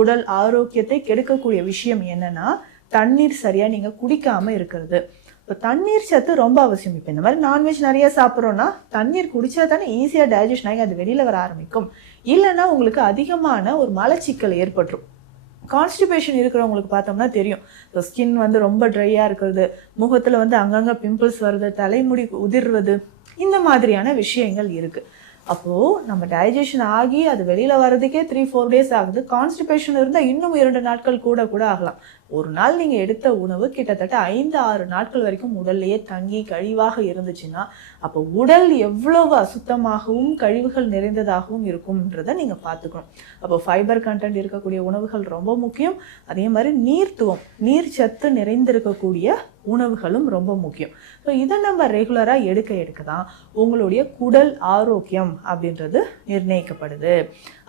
குடல் ஆரோக்கியத்தை கெடுக்கக்கூடிய விஷயம் என்னன்னா தண்ணீர் சரியா நீங்க குடிக்காம இருக்கிறது. இப்போ தண்ணீர் சத்து ரொம்ப அவசியம். இப்போ இந்த மாதிரி நான்வெஜ் நிறைய சாப்பிட்றோன்னா தண்ணீர் குடிச்சா தானே ஈஸியாக டைஜஷன் ஆகி அது வெளியில் வர ஆரம்பிக்கும். இல்லைன்னா உங்களுக்கு அதிகமான ஒரு மலச்சிக்கல் ஏற்பட்டுரும். கான்ஸ்டிபேஷன் இருக்கிறவங்களுக்கு பார்த்தோம்னா தெரியும். ஸோ ஸ்கின் வந்து ரொம்ப ட்ரையாக இருக்கிறது, முகத்தில் வந்து அங்கங்கே பிம்பிள்ஸ் வருது, தலைமுடி உதிர்வது, இந்த மாதிரியான விஷயங்கள் இருக்குது. அப்போது நம்ம டைஜஷன் ஆகி அது வெளியில் வர்றதுக்கே 3-4 டேஸ் ஆகுது. கான்ஸ்டிபேஷன் இருந்தால் இன்னும் 2 நாட்கள் கூட ஆகலாம். ஒரு நாள் நீங்கள் எடுத்த உணவு கிட்டத்தட்ட 5-6 நாட்கள் வரைக்கும் உடல்லையே தங்கி கழிவாக இருந்துச்சுன்னா அப்போ உடல் எவ்வளவு அசுத்தமாகவும் கழிவுகள் நிறைந்ததாகவும் இருக்கும்ன்றதை நீங்கள் பார்த்துக்கணும். அப்போ ஃபைபர் கண்டென்ட் இருக்கக்கூடிய உணவுகள் ரொம்ப முக்கியம். அதே மாதிரி நீர் சத்து நிறைந்திருக்கக்கூடிய உணவுகளும் ரொம்ப முக்கியம். ஸோ இதை நம்ம ரெகுலராக எடுக்க தான் உங்களுடைய குடல் ஆரோக்கியம் அப்படின்றது நிர்ணயிக்கப்படுது.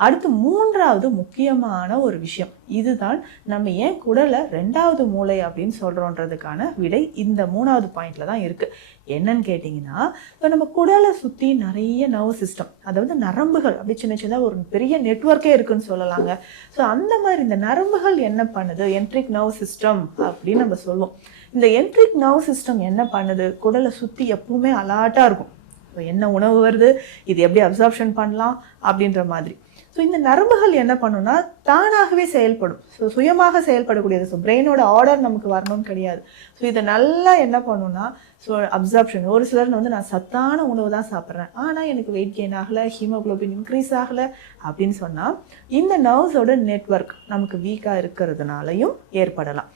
அடுத்து 3வது முக்கியமான ஒரு விஷயம், இதுதான் நம்ம ஏன் குடலை 2வது மூளை அப்படின்னு சொல்கிறோன்றதுக்கான விடை இந்த 3வது பாயிண்ட்ல தான் இருக்குது. என்னன்னு கேட்டிங்கன்னா, இப்போ நம்ம குடலை சுற்றி நிறைய நர்வ் சிஸ்டம், அதாவது நரம்புகள் அப்படி சின்னதாக ஒரு பெரிய நெட்வொர்க்கே இருக்குன்னு சொல்லலாங்க. ஸோ அந்த மாதிரி இந்த நரம்புகள் என்ன பண்ணுது, என்ட்ரிக் நர்வ் சிஸ்டம் அப்படின்னு நம்ம சொல்லுவோம். இந்த என்ட்ரிக் நர்வ் சிஸ்டம் என்ன பண்ணுது, குடலை சுற்றி எப்பவுமே அலர்ட்டாக இருக்கும். இப்போ என்ன உணவு வருது, இது எப்படி அப்சார்ப்ஷன் பண்ணலாம் அப்படின்ற மாதிரி. ஸோ இந்த நரம்புகள் என்ன பண்ணுன்னா தானாகவே செயல்படும். ஸோ சுயமாக செயல்படக்கூடியது. ஸோ பிரெயினோட ஆர்டர் நமக்கு வரணும்னு கிடையாது. ஸோ இதை நல்லா என்ன பண்ணுன்னா, ஸோ அப்சார்ப்ஷன். ஒரு சிலர் வந்து நான் சத்தான உணவு தான் சாப்பிட்றேன், ஆனால் எனக்கு வெயிட் கெயின் ஆகலை, ஹீமோக்ளோபின் இன்க்ரீஸ் ஆகலை அப்படின்னு சொன்னால் இந்த நர்வ்ஸோட நெட்வொர்க் நமக்கு வீக்காக இருக்கிறதுனாலையும் ஏற்படலாம்.